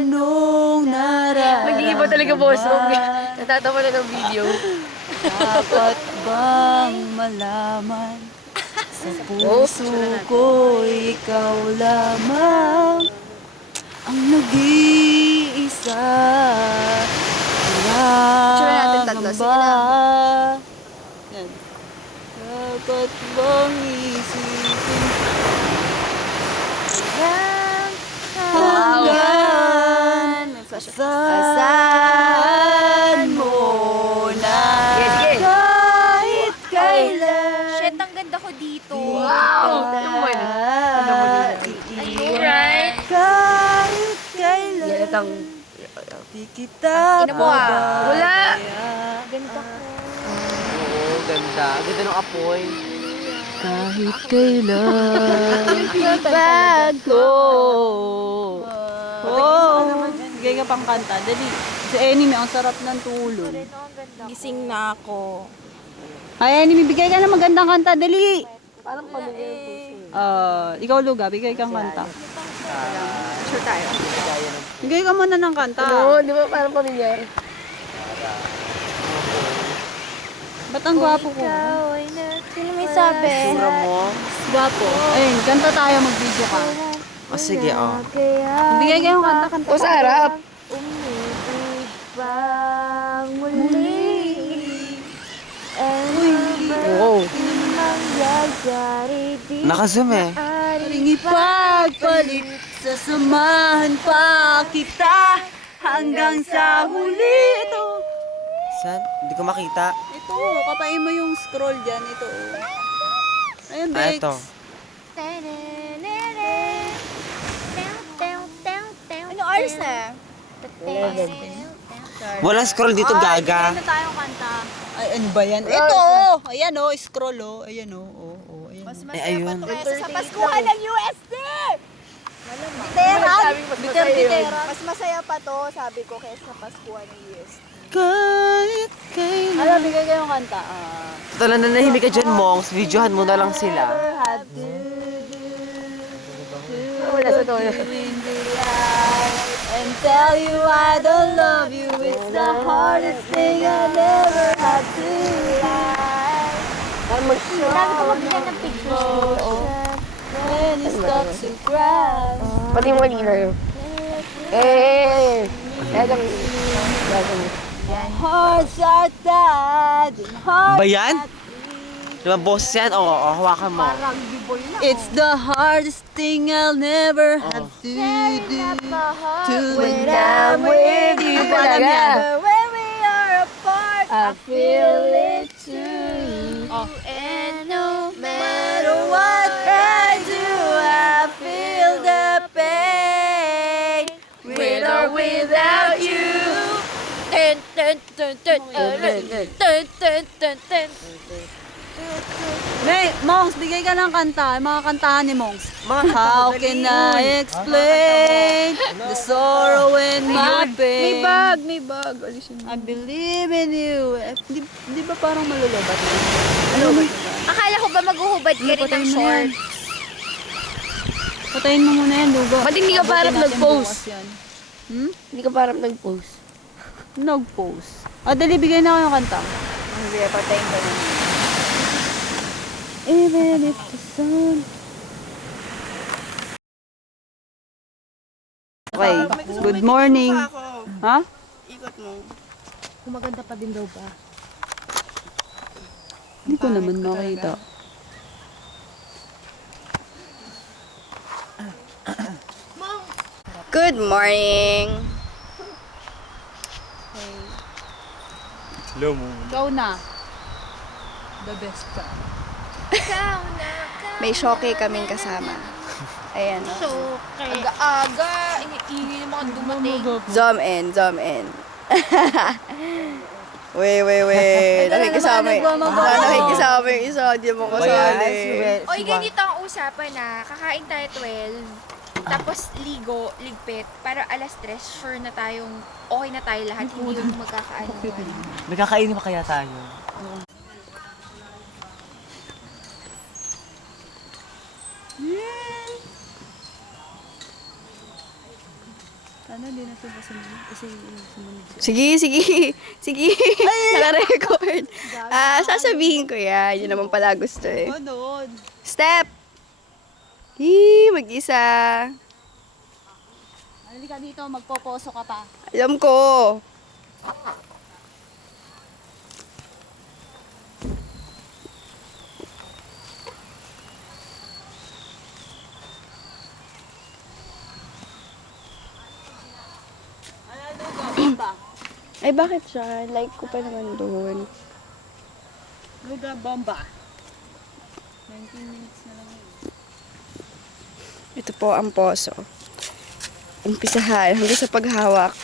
anong nararamdaman? Nag-iiba talaga boss. Natatawa na ng video. Dapat bang malaman sa puso ko'y ikaw lamang ang nag-iisa? Sure natin tatlo. Sige na. Yan. Dapat bang isipin hanggang saan mo na Yes. kahit kailan Shit, ang ganda ko dito. Wow! Right? kahit kailan Yan itang... di kita Ina mo ah. Wala! Ganda ko. Oo, ganda. Ganda ng apoy. kahit kailan bago. Bigay ka pang kanta. Dali. Sa Enemy, ang sarap ng tulog. Gising na ako. Ay, Enemy, bigay ka ng magandang kanta. Dali. Parang pamilya yung puso. Ikaw, Luga, bigay kang kanta. Sure tayo. Bigay ka muna ng kanta. Oo, di ba parang pamilyar? Ba't ang gwapo ko? Sino may sabi? Sura mo? Gwapo. Ayun, kanta tayo, mag-video ka. O sige, o. Bigay kayong kanta, kanta. O sa harap! Oo. Naka-zoom eh. Aring ipagpalit, sasamahan pa kita hanggang sa huli. Ito. Saan? Hindi ko makita. Ito, kapain mo yung scroll dyan. Ito. Ayun, Ah, Bex. ito. Ano oras na? Walang scroll dito, gaga. Bigay na tayong kanta. Ay, ano ba yan? Ito, oh. Ayan, oh. Scroll, oh. Ayan, oh. Oh, ayan. Ay, ayun. Sa Paskuhan ng USD! Biter. Mas masaya pa to, sabi ko, kaysa sa Paskuhan ng USD. Kahit kailan. Hala, bigay kayong kanta. Tala na nahimik ka dyan, Mongs. Videohan mo na lang sila. Wala sa tono. And tell you I don't love you. It's the hardest thing I never had to lie. Parang mag-show. Sabi ko magbigay ng pictures. When it stops to cry. Pati mo kanina yun. Eh! Dagang... Hearts are dead. Hearts Ba yan? Diba, boss yan? Oo, hawakan mo. It's the hardest thing I'll never have to do. When I'm with you talaga. When we are apart, I feel it too. and no matter what I do, I feel the pain. With or without you. Ten, ten, ten, ten, ten, ten, ten, ten, ten. May, Mongs, bigay ka ng kanta. Yung mga kantahan ni Mongs. How can I explain the sorrow and my pain? May bag. Alisin mo. I believe in you. Di ba parang malulubat na? Ano ba? Akala ko ba maghuhubad ka rin ng Patayin mo short? yan. Patayin mo muna yan, Duga. Ba't hindi ka parang Abutin natin nag-post? bukas yan. Hmm? Hindi ka parang nag-post. Nag-post. Dali, bigay na ako yung kanta. Hindi, patayin ka na. Even if the sun... Okay, good morning. Ha? Ikot mo. Kumaganda pa din daw ba? Hindi ko naman makita. Good morning. Hello mo. Ikaw na. The best ka. May shoke kaming kasama. Ayan. Aga-aga. Iniingin yung mga dumating. Zoom in, zoom in. Wait. Nakikisama yung isa. Di mo kasali. Oy, ganito ang usapan na. Kakain tayo 12. Tapos ligo, ligpit. Para alas 3, sure na tayong okay na tayo lahat. Hindi yung magkakaano. May kakainin pa kaya tayo? Sana hindi na ito sumunod. Kasi sumunod siya. Sige, sige. Sige. Naka-record. Sasabihin ko yan. Yun naman pala gusto eh. Doon. Step! Mag-isa. Halika dito, magpoposo ka pa. Alam ko. Bomba. Ay, bakit siya? Like ko pa naman doon. Luga bomba. 19 minutes na lang yun. Ito po ang poso. Umpisahan hanggang sa paghawak.